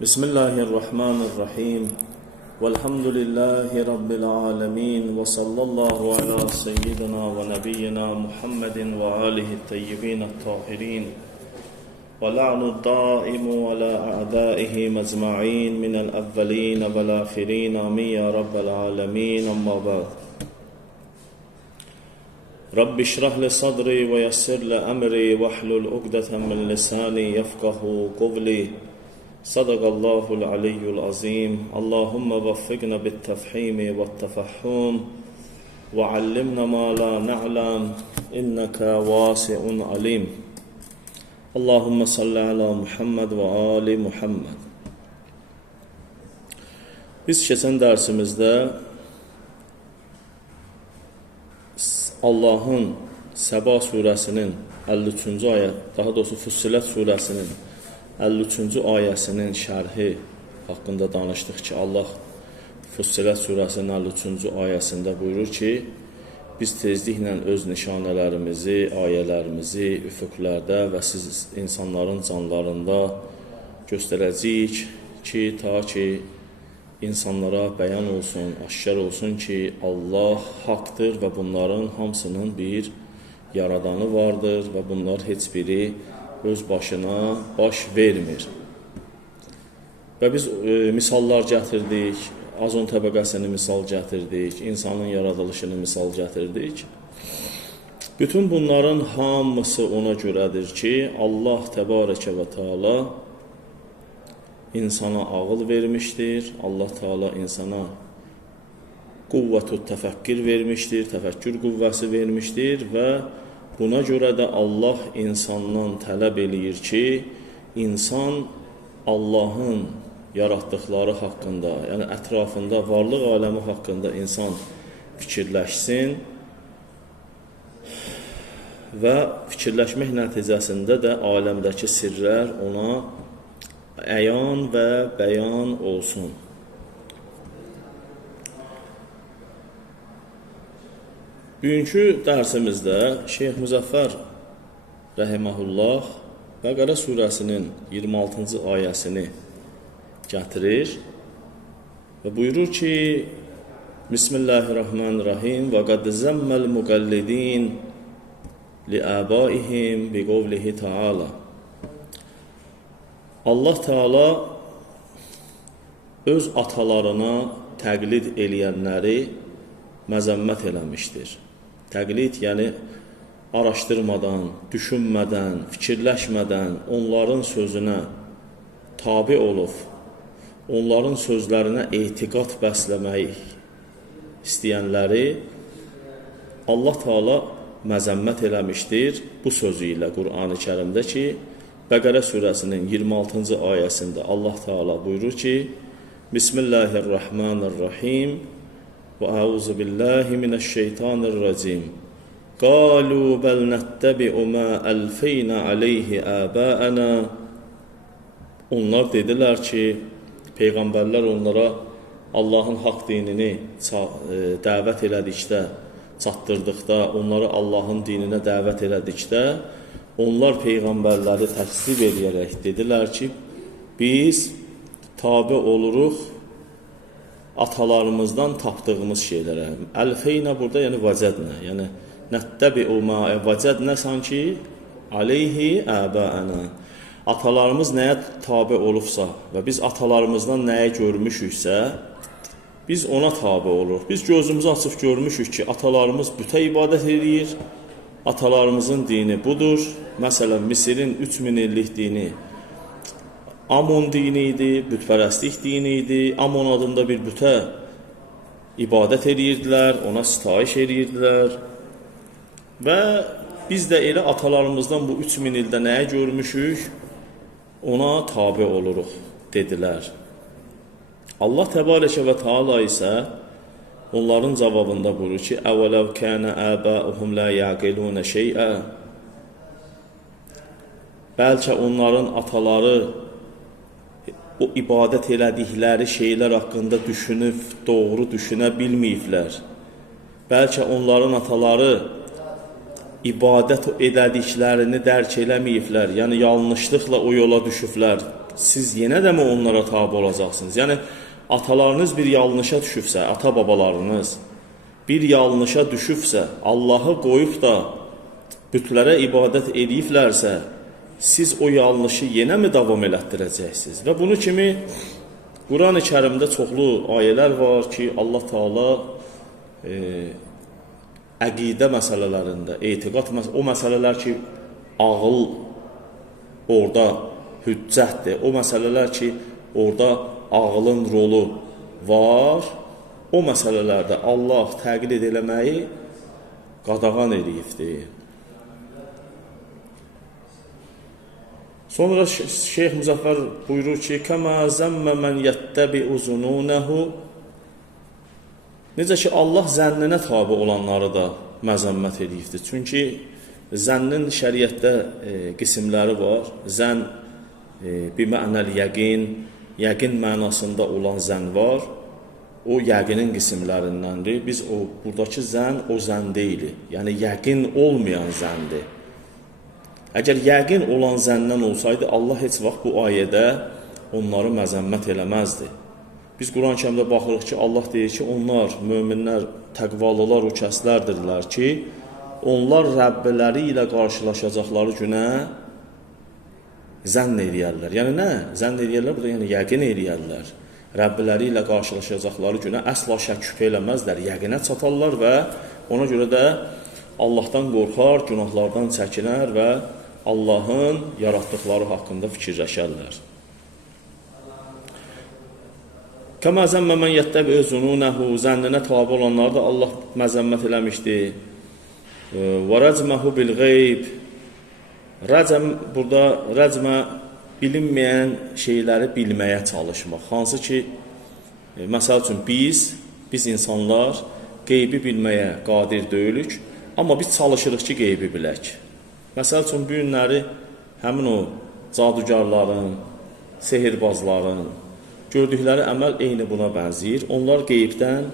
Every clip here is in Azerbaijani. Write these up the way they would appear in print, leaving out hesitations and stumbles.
Bismillahirrahmanirrahim. Velhamdülillahi Rabbil alemin. Ve sallallahu ala seyyidina ve nebiyyina Muhammedin ve alihi teyyibin tahirin. Ve la'nu daimu ve la a'daihi mezma'in minel evveline vel ahirin. Amin ya Rabbel alemin. Amma ba'd. Rabbi şrah li sadri ve yessir li emri ve hlul ugdeten min lisani yefkahu kavli. Sadaqallahul aliyyul azim. Allahümme vaffikna bit tefhimi ve tefahhum ve allimna ma la na'lam inneke vasi'un alim. Allahümme salli ala Muhammed ve ali Muhammed. Biz keçən dərsimizdə Allahın Səba surəsinin 53-cü ayə, daha doğrusu Fussilet surəsinin 53-cü ayəsinin şərhi haqqında danışdıq ki, Allah Fussilet surəsinin 53-cü ayəsində buyurur ki, biz tezliklə öz nişanələrimizi, ayələrimizi üfüqlərdə və siz insanların canlarında göstərəcəyik ki, ta ki, insanlara bəyan olsun, aşkar olsun ki, Allah haqdır və bunların hamısının bir yaradanı vardır və bunlar heç biri öz başına baş vermir. Və biz misallar gətirdik, azon təbəqəsini misal gətirdik, insanın yaradılışını misal gətirdik. Bütün bunların hamısı ona görədir ki, Allah təbarəkə və teala insana ağıl vermişdir, Allah Teala insana quvvətü təfəkkür vermişdir, təfəkkür qüvvəsi vermişdir və buna görə də Allah insandan tələb eləyir ki, insan Allahın yaratdıqları haqqında, yəni ətrafında, varlıq aləmi haqqında insan fikirləşsin və fikirləşmək nəticəsində də aləmdəki sirlər ona əyan və bəyan olsun. Bugünkü dərsimizdə Şeyx Müzəffər rəhiməhullah Bəqərə surəsinin 26-cı ayəsini gətirir və buyurur ki, Bismillahirrahmanirrahim və qad zəmməl müqəllidin li əbaihim bi qovlihi ta'ala. Allah Teala öz atalarına təqlid eləyənləri məzəmmət eləmişdir. Təqlid, yəni araşdırmadan, düşünmədən, fikirləşmədən onların sözünə tabi olub, onların sözlərinə etiqad bəsləmək istəyənləri Allah Teala məzəmmət eləmişdir bu sözü ilə Qur'an-ı Kərimdə ki, Bəqərə surəsinin 26-cı ayəsində Allah Teala buyurur ki, Bismillahirrahmanirrahim və əuzu billahi minəşşeytanirracim. Qalu bəl nəttəbi'u mə əlfeynə aleyhi əbəənə. Onlar dedilər ki, Peyğəmbərlər onlara Allahın haqq dinini dəvət elədikdə, çatdırdıqda, onları Allahın dininə dəvət elədikdə, onlar Peyğəmbərləri təksib edərək dedilər ki, biz tabi oluruq atalarımızdan tapdığımız şeylərə. Əlfeynə burada, yəni vəcədnə, yəni nəttəbi'u mə vəcədnə sanki aleyhi əbəənə. Atalarımız nəyə tabi olubsa və biz atalarımızdan nəyə görmüşüksə, biz ona tabi oluruq. Biz gözümüzü açıb görmüşük ki, atalarımız bütə ibadət edir, atalarımızın dini budur. Məsələn, Misirin 3000 illik dini Amon dini idi, bütpərəstlik dini idi. Amon adında bir bütə ibadət edirdilər, ona sitayiş edirdilər. Və biz də elə atalarımızdan bu 3000 ildə nəyə görmüşük, ona tabi oluruq, dedilər. Allah təbarəkə və teala isə onların cavabında buyurur ki, əvələv kənə əbəuhum lə yəqilunə şeyə. Bəlkə onların ataları o ibadət elədikləri şeylər haqqında düşünüb, doğru düşünə bilməyiblər. Bəlkə onların ataları ibadət edədiklərini dərk eləməyiblər, yəni yanlışlıqla o yola düşüblər, siz yenə də mi onlara tabe olacaqsınız? Yəni atalarınız bir yanlışa düşübsə, ata-babalarınız bir yanlışa düşübsə, Allahı qoyub da bütlərə ibadət ediblərsə, siz o yanlışı yenə mi davam elətdirəcəksiniz? Və bunu kimi Quran-ı Kərimdə çoxlu ayələr var ki, Allah Taala əqidə məsələlərində, etiqad o məsələlər ki, ağıl orada hüccətdir. O məsələlər ki, orada ağılın rolu var. O məsələlərdə Allah təqlid eləməyi qadağan edibdir. Sonra Şeyx Müzəffər buyurur ki, kəmə zəmmə mən yəttəbi'u zununəhu. Necə ki, Allah zənninə tabi olanları da məzəmmət edibdir. Çünki zənnin şəriətdə qismləri var. Zənn bimə'nəl yəqin, yəqin mənasında olan zənn var. O yəqinin qismlərindəndir. Biz buradakı zənn o zənn deyilik. Yəni yəqin olmayan zənndir. Əgər yəqin olan zəndən olsaydı, Allah heç vaxt bu ayədə onları məzəmmət eləməzdi. Biz Quran-ı Kərimdə baxırıq ki, Allah deyir ki, onlar, möminlər, təqvalılar o kəslərdirlər ki, onlar Rəbbiləri ilə qarşılaşacaqları günə zənn eləyərlər. Yəni nə? Zənn eləyərlər, burada yəni yəqin eləyərlər. Rəbbiləri ilə qarşılaşacaqları günə əsla şək şübhə eləməzlər, yəqinə çatarlar və ona görə də Allahdan qorxar, günahlardan çəkinər və Allahın yaratdıqları haqqında fikirləşərlər. Kəmə zəmmə mən yəttəbi'u zununəhu, zənninə tabi olanları da Allah məzəmmət eləmişdir. Və rəcməhu bil qeyb. Rəcəm, burada rəcmə bilinməyən şeyləri bilməyə çalışmaq. Hansı ki, məsəl üçün biz insanlar qeybi bilməyə qadir deyilik, amma biz çalışırıq ki, qeybi bilək. Məsəl üçün, bu günləri həmin o cadugarların, sehirbazların gördükləri əməl eyni buna bənzəyir. Onlar qeybdən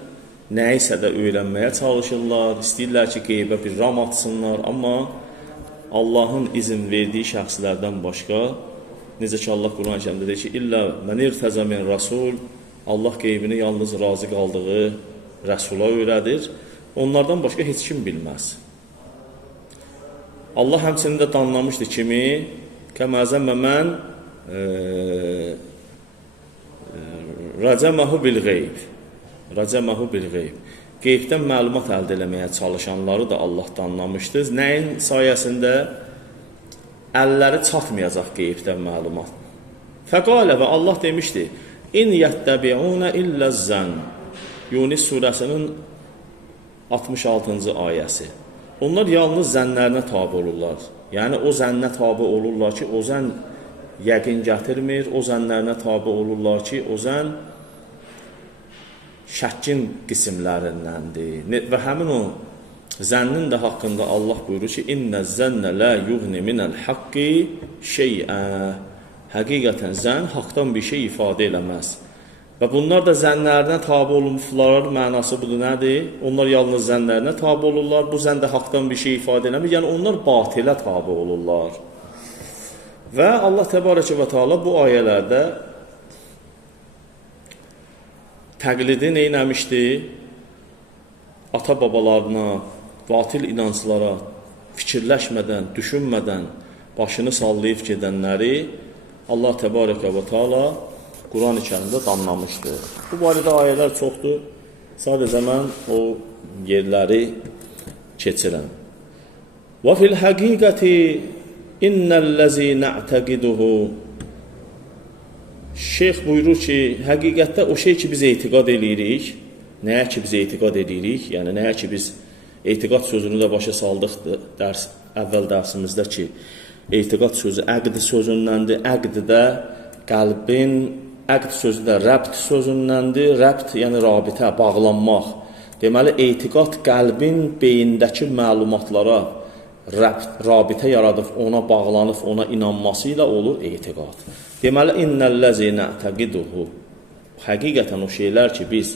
nəyisə də öyrənməyə çalışırlar, istəyirlər ki, qeybə bir ram atsınlar, amma Allahın izin verdiyi şəxslərdən başqa, necə ki, Allah Quran-ı Kərimdə deyir ki, İllə mən irtəzə min rəsul, Allah qeybini yalnız razı qaldığı rəsula öyrədir. Onlardan başqa heç kim bilməz. Allah həmçinin də danlamışdı kimi, kəməzəmmə mən rəcəməhu bil qeyb. Rəcəməhu bil qeyb. Qeybdən məlumat əldə eləməyə çalışanları da Allah danlamışdı. Nəyin sayəsində? Əlləri çatmayacaq qeybdən məlumat. Fəqalə və Allah demişdi, İn yəttəbi'unə illəzzən. Yunus surəsinin 66-cı ayəsi. Onlar yalnız zənnlərinə tabi olurlar. Yəni o zənnə tabi olurlar ki, o zənn yəqin gətirmir, o zənnlərinə tabi olurlar ki, o zənn şəkkin qismlərindəndir. Və həmin o zənnin də haqqında Allah buyurur ki, İnnə zənnə lə yuğni minəl haqqi şeyə. Həqiqətən zənn haqdan bir şey ifadə eləməz. Və bunlar da zənnlərinə tabi olunmuşlar, mənası budur nədir? Onlar yalnız zənnlərinə tabi olurlar, bu zənn də haqdan bir şey ifadə eləmir, yəni onlar batilə tabi olurlar. Və Allah Təbarəkə və Teala bu ayələrdə təqlidi neynəmişdi? Ata-babalarına, batil inanclara fikirləşmədən, düşünmədən başını sallayıb gedənləri Allah Təbarəkə və Teala Quran-ı Kərimdə danlamışdır. Bu barədə ayələr çoxdur. Sadəcə mən o yerləri keçirəm. Və fil həqiqəti innəl-ləzi nə'təqiduhu. Şeyx buyurur ki, həqiqətdə o şey ki biz etiqad edirik, nəyə ki biz etiqad edirik, yəni nəyə ki biz etiqad sözünü də başa saldıq əvvəl dərsimizdə ki, etiqad sözü əqd sözündəndir, əqd də qəlbin, əqd sözü də rəbt sözündəndir, rəbt yəni rabitə, bağlanmaq. Deməli, etiqad qəlbin beyindəki məlumatlara rabitə yaradıb, ona bağlanıb, ona inanması ilə olur etiqad. Deməli, innəl-ləzi nə'təqiduhu. Həqiqətən o şeylər ki, biz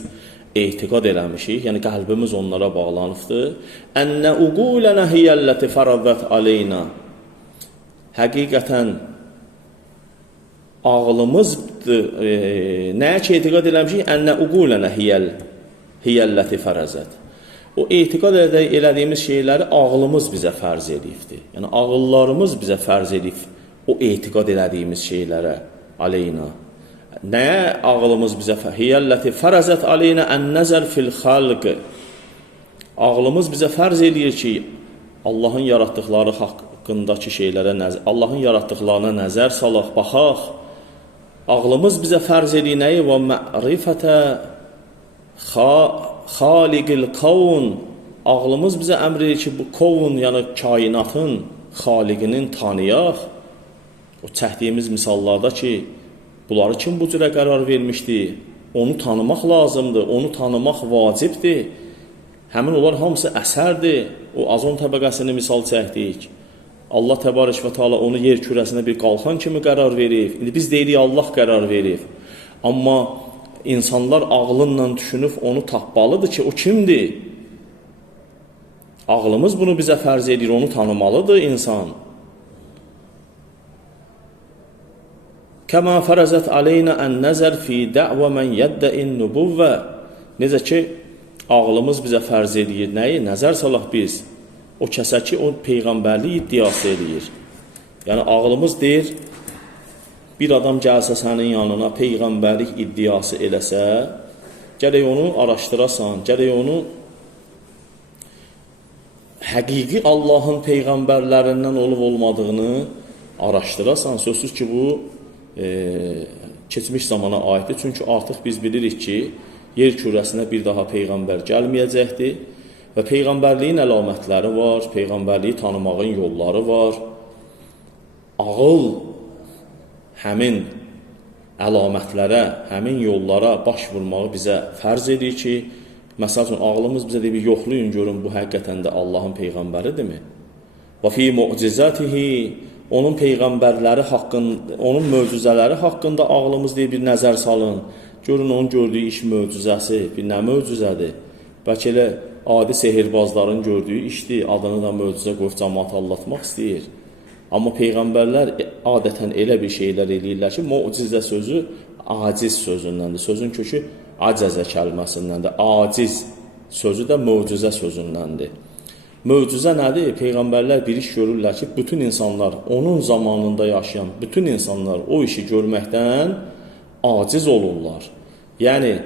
etiqad eləmişik, yəni qəlbimiz onlara bağlanıbdır. Ənə uqulənə hiyəlləti fərəvvət aleyna. Həqiqətən ağlımız nəyə ki etiqad eləmişik? Ənə uqulənə hiyəlləti fərəzət. O etiqad elədiyimiz şeyləri ağlımız bizə fərz edibdir. Yəni ağıllarımız bizə fərz edib o etiqad elədiyimiz şeylərə aleyna. Nəyə ağlımız bizə hiyəlləti fərəzət aleyna ən-nəzər fil xalq. Ağlımız bizə fərz edir ki, Allahın yaratdıqları haqqındakı şeylərə Allahın yaratdıqlarına nəzər salaq, baxaq. Ağlımız bizə fərz edir nəyi? Və ma'rifətə xaliqil kavun. Ağlımız bizə əmr edir ki, bu kavun, yəni kainatın xaliqinin tanıyaq. O çəkdiyimiz misallarda ki, bunları kim bu cürə qərar vermişdi? Onu tanımaq lazımdır, onu tanımaq vacibdir. Həmin onlar hamısı əsərdir. O azon təbəqəsini misal çəkdik. Allah təbarək və teala onu yer kürəsinə bir qalxan kimi qərar verib. İndi biz deyirik Allah qərar verib. Amma insanlar ağlınla düşünüb onu tapmalıdır ki, o kimdir? Ağlımız bunu bizə fərz edir, onu tanımalıdır insan. Kəma fərəzət aleyna ən-nəzər fi də'və mən yəddə'in nübüvvə. Necə ki, ağlımız bizə fərz edir nəyi? Nəzər salaq biz. O kəsə ki, o peyğəmbərlik iddiası edir. Yəni, ağlımız deyir, bir adam gəlsə sənin yanına peyğəmbərlik iddiası eləsə, gərək onu araşdırasan, gərək onu həqiqi Allahın peyğəmbərlərindən olub-olmadığını araşdırasan. Sözsüz ki, bu keçmiş zamana aiddir. Çünki artıq biz bilirik ki, yer kürəsinə bir daha peyğəmbər gəlməyəcəkdir və peyğəmbərliyin əlamətləri var, peyğəmbərliyi tanımağın yolları var. Ağıl həmin əlamətlərə, həmin yollara baş vurmağı bizə fərz edir ki, məsəl üçün, ağlımız bizə deyir, yoxlayın, görün, bu həqiqətən də Allahın peyğəmbəridirmi? Və fi mu'cizatihi, onun peyğəmbərləri haqqında, onun möcüzələri haqqında ağlımız deyir, bir nəzər salın. Görün, onun gördüyü iş möcüzəsi, bir nə möcüzədir? Bəlkə elə adi sehirbazların gördüyü işdir, adını da möcüzə qoyub cəmaatı allatmaq istəyir. Amma peyğəmbərlər adətən elə bir şeylər eləyirlər ki, mucizə sözü aciz sözündəndir. Sözün kökü acəzə kəlməsindəndir. Aciz sözü də möcüzə sözündəndir. Möcüzə nədir? Peyğəmbərlər bir iş görürlər ki, bütün insanlar, onun zamanında yaşayan bütün insanlar o işi görməkdən aciz olurlar. Yəni,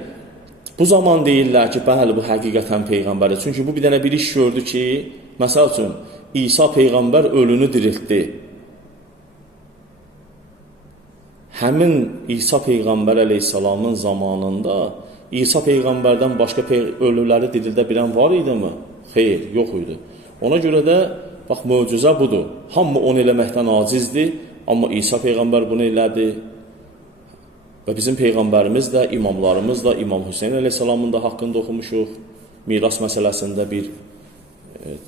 bu zaman deyirlər ki, bəli, bu həqiqətən peyğəmbərdir. Çünki bu bir dənə bir iş gördü ki, məsəl üçün, İsa peyğəmbər ölünü diriltdi. Həmin İsa peyğəmbər əleyhissalamın zamanında İsa peyğəmbərdən başqa ölüləri dirildə bilən var idimi? Xeyr, yox idi. Ona görə də, bax, möcüzə budur. Hamı onu eləməkdən acizdir, amma İsa peyğəmbər bunu elədi. Və bizim peyğəmbərimiz də, imamlarımız da, İmam Hüseyin əleyhissalamın da haqqında oxumuşuq. Miras məsələsində bir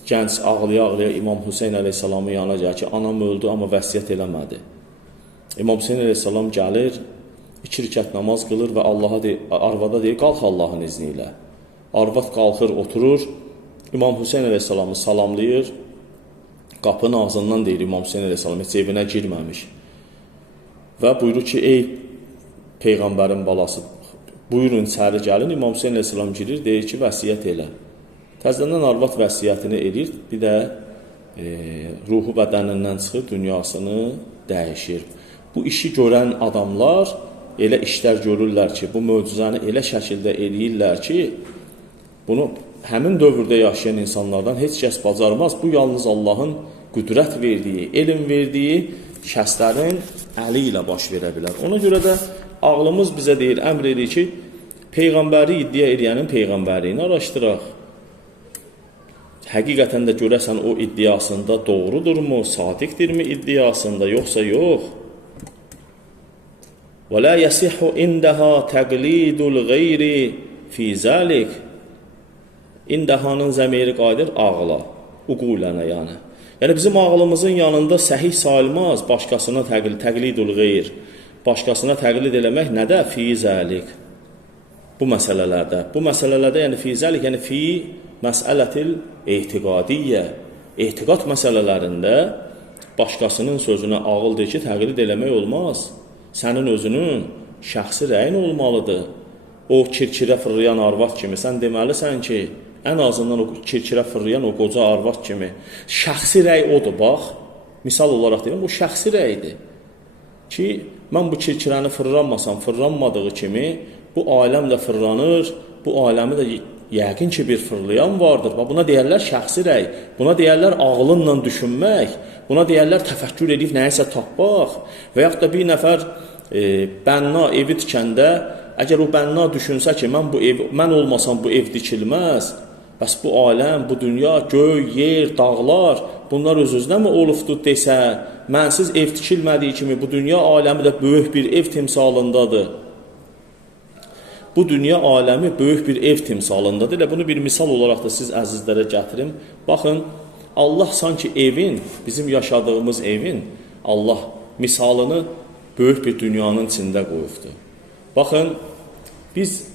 gənc ağlaya-ağlaya İmam Hüseyin əleyhissalamın yanına gəlir ki, anam öldü, amma vəsiyyət eləmədi. İmam Hüseyin əleyhissalam gəlir, 2 rükət namaz qılır və arvada deyir, qalx Allahın izni ilə. Arvad qalxır, oturur, İmam Hüseyin əleyhissalamı salamlayır, qapının ağzından deyir İmam Hüseyin əleyhissalam, heç evinə girməmiş. Və buyurur ki, ey Peyğəmbərin balası, buyurun, içəri gəlin. İmam Hüseyin əleyhissalam girir, deyir ki, vəsiyyət elə. Təzədən arvad vəsiyyətini edir, bir də ruhu bədənindən çıxır, dünyasını dəyişir. Bu işi görən adamlar elə işlər görürlər ki, bu möcüzəni elə şəkildə eləyirlər ki, bunu həmin dövrdə yaşayan insanlardan heç kəs bacarmaz. Bu yalnız Allahın qüdrət verdiyi, elm verdiyi şəxslərin əli ilə baş verə bilər. Ona görə də ağlımız bizə deyir, əmr edir ki, peyğəmbəri iddia edənin peyğəmbərliyini araşdıraq. Həqiqətən də görəsən o iddiasında doğrudurmu, sadiqdirmi iddiasında, yoxsa yox. Və la yəsihhu indəha təqlidul qeyri fi zəlik. İndəhanın zəmiri qayıdır ağla, uqulənə yəni. Yəni bizim ağlımızın yanında səhih sayılmaz başqasına təqlidul qeyr. Başqasına təqlid eləmək nədə? Fi zəlik. Bu məsələlərdə. Bu məsələlərdə yəni fi zəlik, yəni fi məsələtil etiqadiyyə. Etiqad məsələlərində başqasının sözünə ağıl deyir ki, təqlid eləmək olmaz. Sənin özünün şəxsi rəyin olmalıdır. O kirkirə fırlayan arvad kimi sən deməlisən ki, ən azından o kirkirə fırlayan o qoca arvad kimi şəxsi rəy odur, bax. Misal olaraq deyirəm, bu şəxsi rəydir. Ki, mən bu kirkirəni fırlanmasam, fırlanmadığı kimi bu aləm də fırlanır, bu aləmi də yəqin ki, bir fırlayan vardır. Buna deyərlər şəxsi rəy, buna deyərlər ağlınla düşünmək, buna deyərlər təfəkkür edib nəyisə tapmaq və yaxud da bir nəfər bənna evi tikəndə, əgər o bənna düşünsə ki, mən olmasam bu ev tikilməz, bəs bu aləm, bu dünya, göy, yer, dağlar, bunlar öz-özünə mi olubdur desə, mənsiz ev tikilmədiyi kimi bu dünya aləmi də böyük bir ev timsalındadır. Bu dünya aləmi böyük bir ev timsalındadır. Elə bunu bir misal olaraq da siz əzizlərə gətirim. Baxın, Allah sanki evin, bizim yaşadığımız evin, Allah misalını böyük bir dünyanın içində qoyubdur. Baxın, biz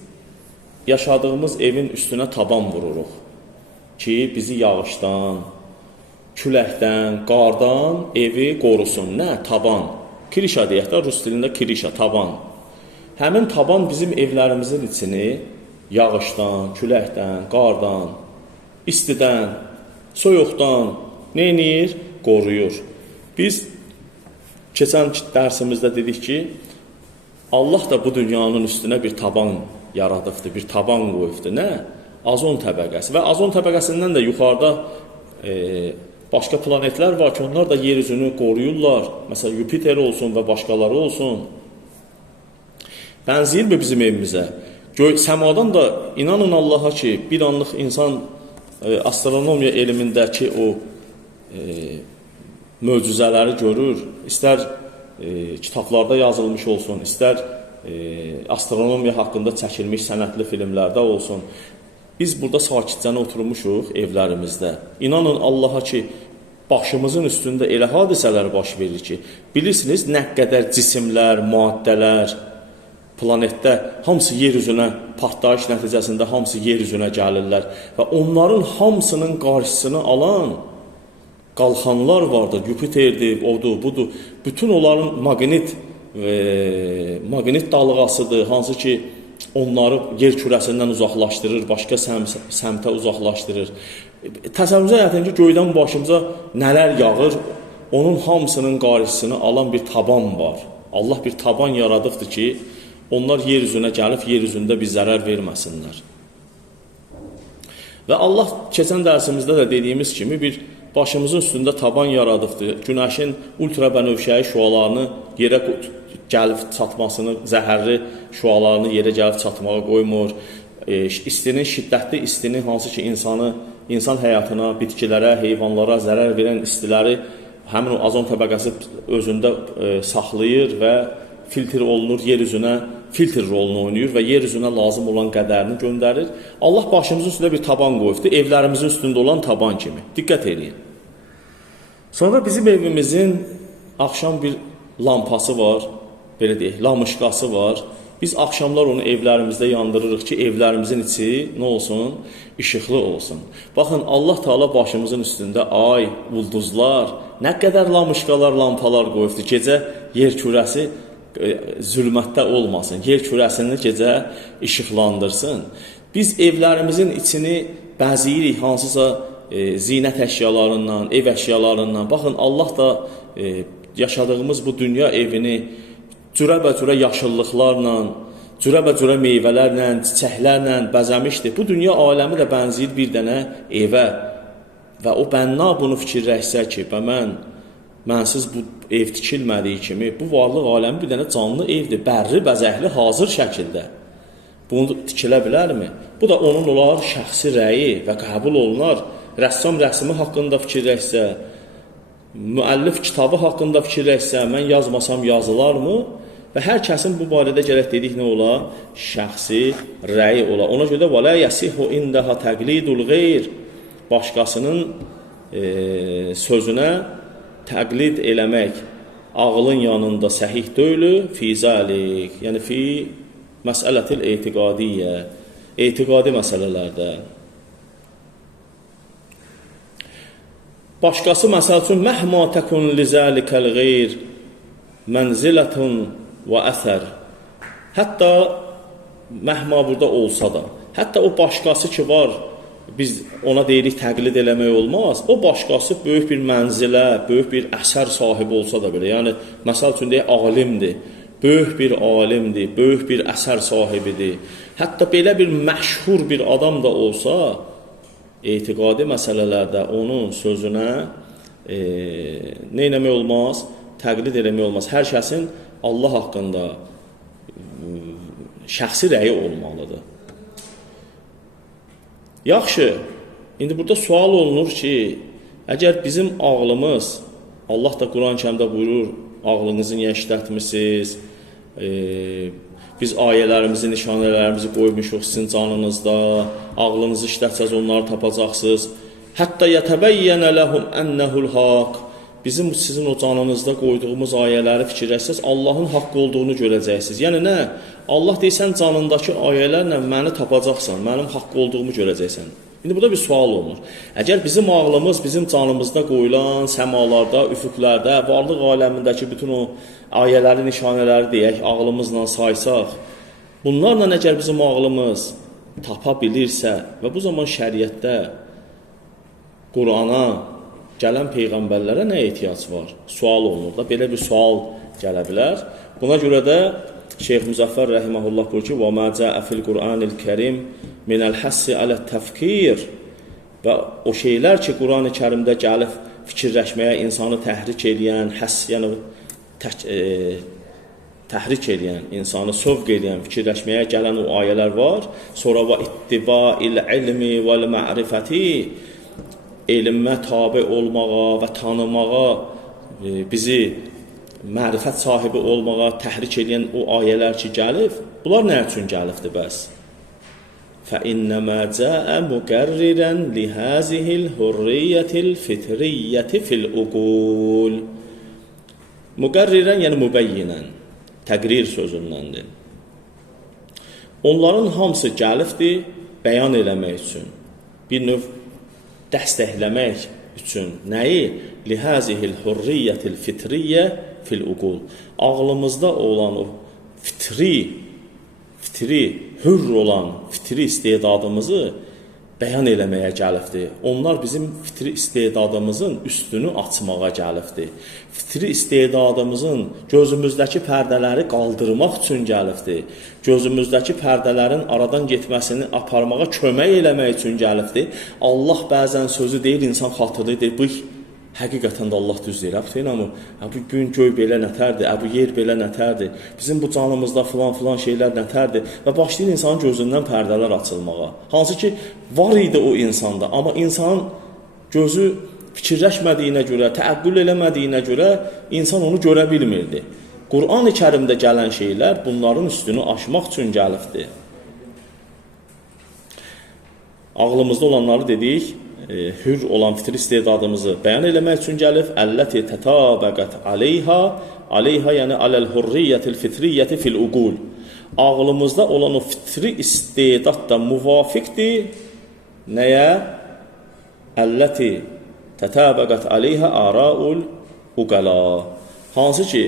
yaşadığımız evin üstünə taban vururuq ki, bizi yağışdan, küləkdən, qardan evi qorusun. Nə? Taban. Kirişa deyək də, rus dilində kirişa, taban. Həmin taban bizim evlərimizin içini yağışdan, küləkdən, qardan, istidən, soyuqdan nə edir? Qoruyur. Biz keçən dərsimizdə dedik ki, Allah da bu dünyanın üstünə bir taban yaradıbdır, bir taban qoyubdur. Nə? Azon təbəqəsi. Və azon təbəqəsindən də yuxarıda başqa planetlər var ki, onlar da yer üzünü qoruyurlar. Məsələn, Yupiter olsun və başqaları olsun. Bənzəyir mi bizim evimizə? Səmadan da inanın Allaha ki, bir anlıq insan astronomiya elmindəki o möcüzələri görür. İstər kitablarda yazılmış olsun, istər astronomiya haqqında çəkilmiş sənətli filmlərdə olsun. Biz burada sakitcənə oturmuşuq evlərimizdə. İnanın Allaha ki, başımızın üstündə elə hadisələr baş verir ki, bilirsiniz nə qədər cisimlər, maddələr, planetdə hamısı yer üzünə partlayış nəticəsində hamısı yer üzünə gəlirlər və onların hamısının qarşısını alan qalxanlar vardır. Yupiterdir, odur, budur. Bütün onların maqnit dalğasıdır, hansı ki onları yer kürəsindən uzaqlaşdırır, başqa səmtə uzaqlaşdırır. Təsəvvürünüzə yatın ki, göydən başımıza nələr yağır, onun hamısının qarşısını alan bir taban var. Allah bir taban yaradıbdır ki, onlar yer üzünə gəlib, yer üzündə bir zərər verməsinlər. Və Allah keçən dərsimizdə də dediyimiz kimi bir başımızın üstündə taban yaradıbdır. Günəşin ultrabənövşəyi şüalarını yerə gəlib çatmasını, zəhərli şüalarını yerə gəlib çatmağa qoymur. İstinin, şiddətli istinin hansı ki insan həyatına, bitkilərə, heyvanlara zərər verən istiləri həmin o azon təbəqəsi özündə saxlayır və filtr olunur, yer üzünə filtr rolunu oynayır və yer üzünə lazım olan qədərini göndərir. Allah başımızın üstündə bir taban qoyubdur, evlərimizin üstündə olan taban kimi. Diqqət edin. Sonra bizim evimizin axşam bir lampası var, belə deyək, lamışqası var. Biz axşamlar onu evlərimizdə yandırırıq ki, evlərimizin içi nə olsun? İşıqlı olsun. Baxın, Allah Teala başımızın üstündə ay, ulduzlar, nə qədər lamışqalar, lampalar qoyubdur. Gecə yer kürəsi zülmətdə olmasın, yer kürəsini gecə işıqlandırsın. Biz evlərimizin içini bəziyirik hansısa zinət əşyalarından, ev əşyalarından. Baxın, Allah da yaşadığımız bu dünya evini cürəbəcürə yaşıllıqlarla, cürəbəcürə meyvələrlə, çiçəklərlə bəzəmişdir. Bu dünya aləmi də bənzəyir bir dənə evə və o bənna bunu fikirləşsə ki, mənsiz bu ev tikilmədiyi kimi, bu varlıq aləmi bir dənə canlı evdir, bərri, bəzəkli, hazır şəkildə. Bunu tikilə bilərmi? Bu da onun olar şəxsi rəyi və qəbul olunar. Rəssam rəsmi haqqında fikirləşsə, müəllif kitabı haqqında fikirləşsə, mən yazmasam yazılarmı? Və hər kəsin bu barədə gərək dedik nə ola? Şəxsi rəyi ola. Ona görə də وَلَا يَسِحُ اِنْدَهَا تَقْلِيدُ الْغَيْرِ Başqasının sözünə təqlid eləmək ağlın yanında səhih deyil, fi zalik, yəni fi məsələtil etiqadiyyə, etiqadi məsələlərdə. Başqası məsəl üçün məhma təkun li zalikəl qeyr mənzilətun və əsər. Hətta məhma burada olsa da, hətta o başqası ki var, biz ona deyirik təqlid eləmək olmaz. O başqası böyük bir mənzilə, böyük bir əsər sahibi olsa da belə, yəni məsəl üçün deyək alimdir, böyük bir alimdir, böyük bir əsər sahibidir. Hətta belə bir məşhur bir adam da olsa, etiqadi məsələlərdə onun sözünə nə eləmək olmaz? Təqlid eləmək olmaz. Hər kəsin Allah haqqında şəxsi rəyi olmalıdır. Yaxşı, indi burada sual olunur ki, əgər bizim ağlımız, Allah da Quran-Kərimdə buyurur, ağlınızı niyə işlətmisiniz, biz ayələrimizi, nişanələrimizi qoymuşuq sizin canınızda, ağlınızı işlətsəz onları tapacaqsınız. Hətta yətəbəyyənə ləhum ənəhul haqq. Bizim sizin o canınızda qoyduğumuz ayələri fikirləşsəz, Allahın haqqı olduğunu görəcəksiniz. Yəni nə? Allah deysən canındakı ayələrlə məni tapacaqsan, mənim haqqı olduğumu görəcəksən. İndi burada bir sual olunur. Əgər bizim ağlımız, bizim canımızda qoyulan səmalarda, üfüqlərdə, varlıq aləmindəki bütün o ayələri, nişanələri deyək, ağlımızla saysaq, bunlarla əgər bizim ağlımız tapa bilirsə və bu zaman şəriətdə Qurana gələn peyğəmbərlərə nə ehtiyac var? Sual olunur da, belə bir sual gələ bilər. Buna görə də Şeyx Müzəffər rəhiməhullah buyurur ki, وَمَا جَاءَ فِي الْقُرْآنِ الْكَرِيمِ مِنَ الْحَسِّ عَلَى التَّفْكِيرِ və o şeylər ki, Quran-ı Kərimdə gəlib fikirləşməyə insanı təhrik eləyən, yəni təhrik eləyən, insanı sövq eləyən, fikirləşməyə gələn o ayələr var. Sonra وَاِتِّبَاءِ الْعِلْمِ وَالْمَعْرِفَةِ elmə tabi olmağa və tanımağa, bizi mərifət sahibi olmağa təhrik edən o ayələr ki gəlib, bunlar nə üçün gəlibdir bəs? فَإِنَّمَا جَاءَ مُقَرِّرًا لِهَذِهِ الْحُرِّيَّةِ الْفِطْرِيَّةِ فِي الْعُقُولِ. Müqərrirən, yəni mübəyyinən, təqrir sözündəndir. Onların hamısı gəlibdir bəyan eləmək üçün, bir növ dəstəkləmək üçün. Nəyi? Lihazihil hurriyyətil fitriyyə fil uqul. Ağlımızda olan o fitri, hürr olan fitri istedadımızı bəyan eləməyə gəlibdir. Onlar bizim fitri istedadımızın üstünü açmağa gəlibdir. Fitri istedadımızın gözümüzdəki pərdələri qaldırmaq üçün gəlibdir. Gözümüzdəki pərdələrin aradan getməsini aparmağa kömək eləmək üçün gəlibdir. Allah bəzən sözü deyir, insan xatırlayır, deyir, bu həqiqətən də Allah düz deyir. Bu gün göy belə nətərdir, bu yer belə nətərdir, bizim bu canımızda filan şeylər nətərdir və başlayır insanın gözündən pərdələr açılmağa. Hansı ki, var idi o insanda, amma insanın gözü fikirləşmədiyinə görə, təəqqül eləmədiyinə görə insan onu görə bilmirdi. Quran-ı Kərimdə gələn şeylər bunların üstünü aşmaq üçün gəlibdir. Ağlımızda olanları dedik, hür olan fitri istedadımızı bəyan eləmək üçün gəlib. Əlləti tətabəqət aleyha, yəni aləl hurriyyətil fitriyyəti fil uqul. Ağlımızda olan o fitri istedad da müvafiqdir. Nəyə? Əlləti tətabəqət aleyha araul uqala. Hansı ki,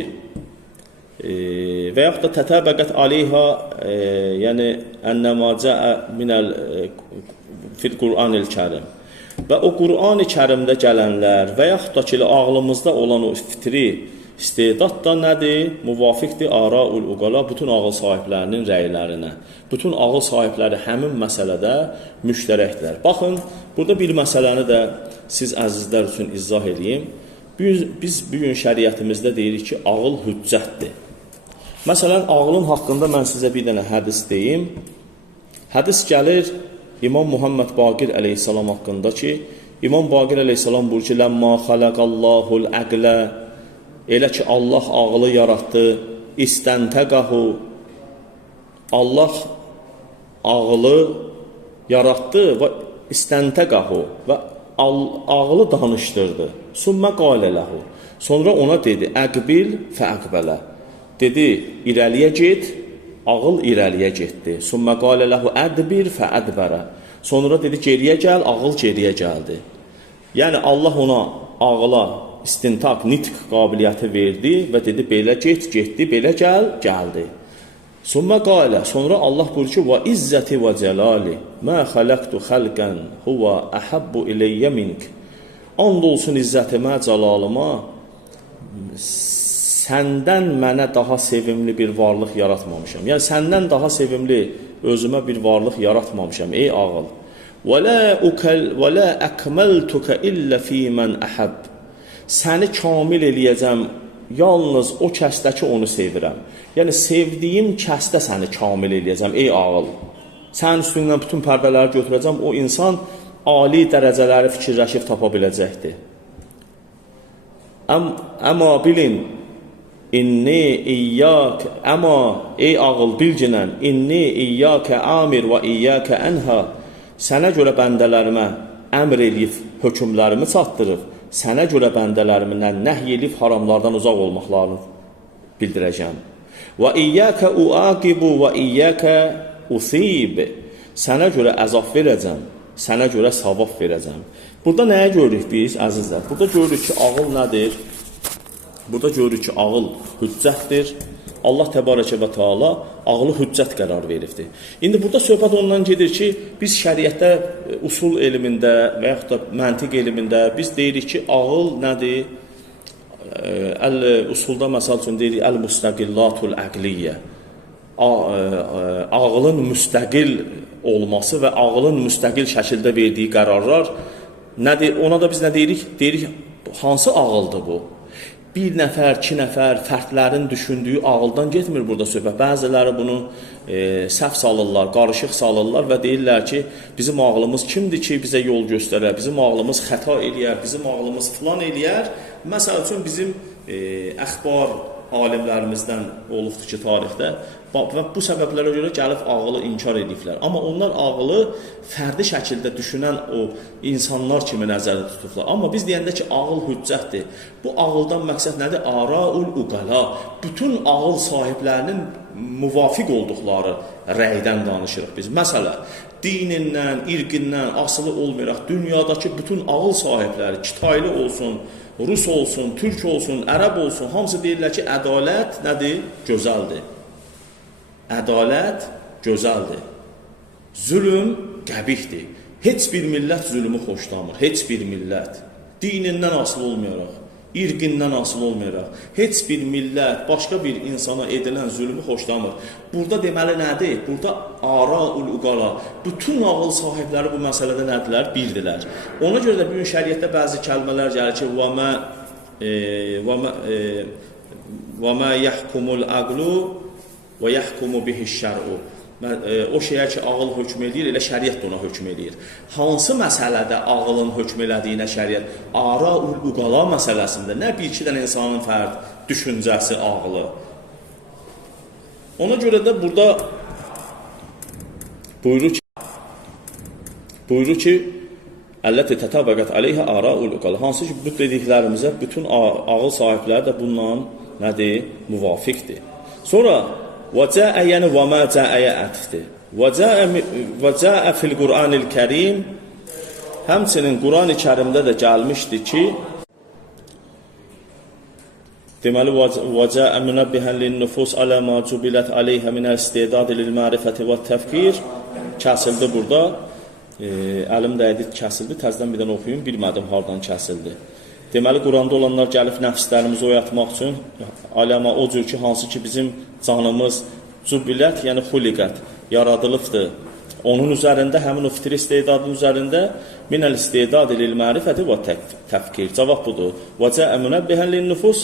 və yaxud da tətabəqət aleyha, yəni ənəmə cəə minəl fil Qur'anil Kərim. Və o Qur'an-ı Kərimdə gələnlər və yaxud da ki, ağlımızda olan o fitri istedad da nədir? Müvafiqdir araul uqala, bütün ağıl sahiblərinin rəylərinə. Bütün ağıl sahibləri həmin məsələdə müştərəkdirlər. Baxın, burada bir məsələni də siz əzizlər üçün izah edeyim. Biz bugün şəriətimizdə deyirik ki, ağıl hüccətdir. Məsələn, ağlın haqqında mən sizə bir dənə hədis deyim. Hədis gəlir İmam Muhammed Baqir əleyhissalam haqqında ki, İmam Baqir əleyhissalam buyurur ki, ləmmə xaləqallahul əqlə, elə ki, Allah ağlı yaratdı, istəntəqəhu, Allah ağlı yaratdı və istəntəqəhu və ağlı danışdırdı. Sümmə qalə ləhu, sonra ona dedi, əqbil fəəqbələ, dedi, irəliyə get, ağıl irəliyə getdi. Sümmə qalə ləhu ədbir fəədbərə. Sonra dedi, geriyə gəl, ağıl geriyə gəldi. Yəni, Allah ona ağla istintaq, nitq qabiliyyəti verdi və dedi belə get, getdi, belə gəl, gəldi. Summa qalə, sonra Allah buyurur ki, və izzəti və cəlali, mə xələqtu xəlqən huvə əhəbbu iləyyə mink. And olsun izzətimə, cəlalıma, səndən mənə daha sevimli bir varlıq yaratmamışam. Yəni, səndən daha sevimli özümə bir varlıq yaratmamışam, ey ağıl. Və lə əkməltukə illə fī mən əhəb. Səni kamil eləyəcəm, yalnız o kəsdə ki, onu sevirəm. Yəni, sevdiyim kəsdə səni kamil eləyəcəm, ey ağıl. Sənin üstündən bütün pərdələri götürəcəm, o insan ali dərəcələri fikirləşib tapa biləcəkdir. Əma bilin, əma ey ağıl bilginən, inni iyyəkə amir və iyyəkə ənhə. Sənə görə bəndələrimə əmr eləyib, hökmlərimi çatdırıb, sənə görə bəndələrimdən nəhy elib, haramlardan uzaq olmaqlarını bildirəcəm. Və iyyəkə uaqibu və iyyəkə usib. Sənə görə əzab verəcəm, sənə görə savab verəcəm. Burada nəyə görürük biz, əzizlər? Burada görürük ki, ağıl nədir? Burada görürük ki, ağıl hüccətdir. Allah təbarəkə və teala ağlı hüccət qərar veribdir. İndi burada söhbət ondan gedir ki, biz şəriətdə, usul elmində və yaxud da məntiq elmində biz deyirik ki, ağıl nədir? Usulda məsəl üçün deyirik, əl-müstəqillatul əqliyyə. Ağılın müstəqil olması və ağılın müstəqil şəkildə verdiyi qərarlar nədir? Ona da biz nə deyirik? Deyirik, hansı ağıldır bu? Bir nəfər, iki nəfər, fərdlərin düşündüyü ağıldan getmir burada söhbət. Bəziləri bunu səhv salırlar, qarışıq salırlar və deyirlər ki, bizim ağlımız kimdir ki, bizə yol göstərər, bizim ağlımız xəta eləyər, bizim ağlımız filan eləyər. Məsəl üçün, bizim əxbar alimlərimizdən olubdur ki, tarixdə və bu səbəblərə görə gəlib ağılı inkar ediblər. Amma onlar ağılı fərdi şəkildə düşünən o insanlar kimi nəzərdə tutublar. Amma biz deyəndə ki, ağıl hüccətdir. Bu ağıldan məqsəd nədir? Araul uqala. Bütün ağıl sahiblərinin müvafiq olduqları rəydən danışırıq biz. Məsələn, dinindən, irqindən asılı olmayaraq dünyadakı bütün ağıl sahibləri, Kitaylı olsun, Rus olsun, Türk olsun, Ərəb olsun, hamısı deyirlər ki, ədalət nədir? Gözəldir. Ədalət gözəldir. Zülm qəbihdir. Heç bir millət zülmü xoşlamır. Heç bir millət. Dinindən asılı olmayaraq, irqindən asılı olmayaraq, heç bir millət başqa bir insana edilən zülmü xoşlamır. Burada deməli nədir? Burada araul uqala. Bütün ağıl sahibləri bu məsələdə nədirlər? Bildirlər. Ona görə də bugün şəriətdə bəzi kəlmələr gəlir ki, və mə yəhkumul əqlu və yəhkumu bihiş-şər'u. O şeyə ki, ağıl hökm edir, elə şəriət də ona hökm edir. Hansı məsələdə ağılın hökm elədiyinə şəriət? Araul uqala məsələsində nə bir-iki dənə insanın fərd düşüncəsi, ağlı. Ona görə də burada buyurur ki, əlləti tətabəqət aleyhə araul uqala. Hansı ki, bu dediklərimizə bütün ağıl sahibləri də bundan nədir? Müvafiqdir. Sonra وَجَاءَ yəni وَمَا جَاءَyə ətfdir. وَجَاءَ fil Qur'anil Kərim. Həmçinin Quran-ı Kərimdə də gəlmişdir ki, deməli وَجَاءَ مُنَبِّهًا لِلنُّفُوسِ عَلَى مَا جُبِلَتْ عَلَيْهَا مِنَ الْاِسْتِعْدَادِ لِلْمَعْرِفَةِ وَالتَّفْكِيرِ. Kəsildi burada. Əlim dəydi, kəsildi. Təzdən bir dənə oxuyun, bilmədim hardan kəsildi. Deməli, Quranda olanlar gəlib nəfslərimizi oyatmaq üçün, aləma o cür ki, hansı ki bizim canımız cübilət, yəni xuliqət, yaradılıbdır. Onun üzərində, həmin o fitri istedadın üzərində minəl istedad lil-mərifəti və təfkir. Cavab budur. Və cəə münəbbihən lin-nüfus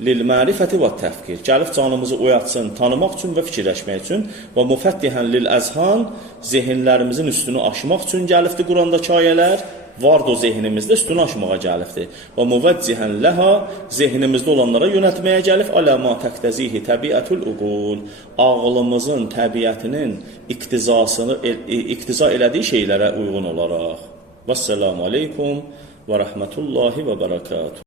lil-mərifəti və təfkir. Gəlib canımızı oyatsın, tanımaq üçün və fikirləşmək üçün və müfəttihən lil-əzhan, zehinlərimizin üstünü aşmaq üçün gəlibdir Qurandakı ayələr. Vardı o zehnimizdə, üstünü aşmağa gəlibdir. Və müvəccihən ləhə, zehnimizdə olanlara yönətməyə gəlib, aləma təqtəzihi təbiətul uqul, ağlımızın, təbiətinin iqtiza elədiyi şeylərə uyğun olaraq. Vəssalamu aleykum və rəhmətullahi və bərəkatuhu.